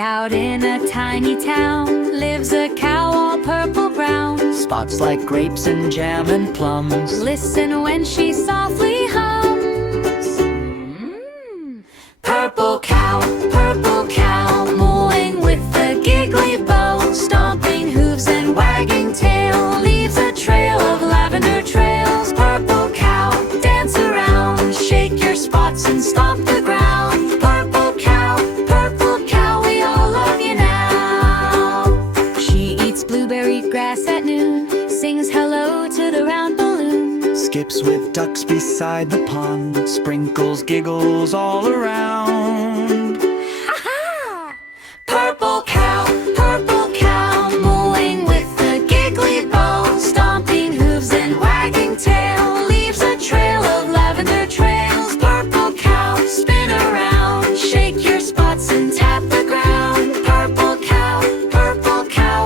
out in a tiny town lives a cow all purple-brown. Spots like grapes and jam and plums. Listen when she softly hums. Purple cow, mooing with a giggly bow. Stomping hooves and wagging tail leaves a trail of lavender trails. Purple cow, dance around, shake your spots and stomp the ground. Purple cow, we all love you now. She eats blueberry grass at noon, sings hello to the round balloon. Skips with ducks beside the pond, sprinkles giggles all around. Purple cow, mooing with a giggly bow. Stomping hooves and wagging tail leaves a trail of lavender trails. Purple cow, spin around, shake your spots and tap the ground. Purple cow,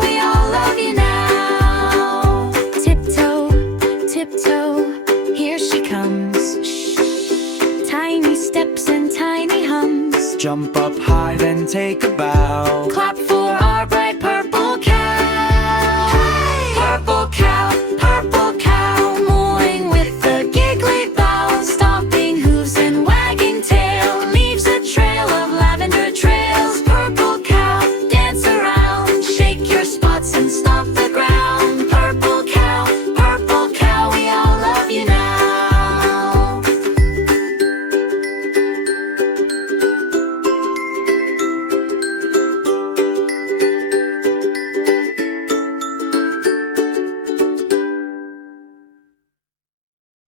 we all love you now. Tiptoe, here she comes. Tiny steps and tiny hums. Jump up high, then take a bow. Clap for all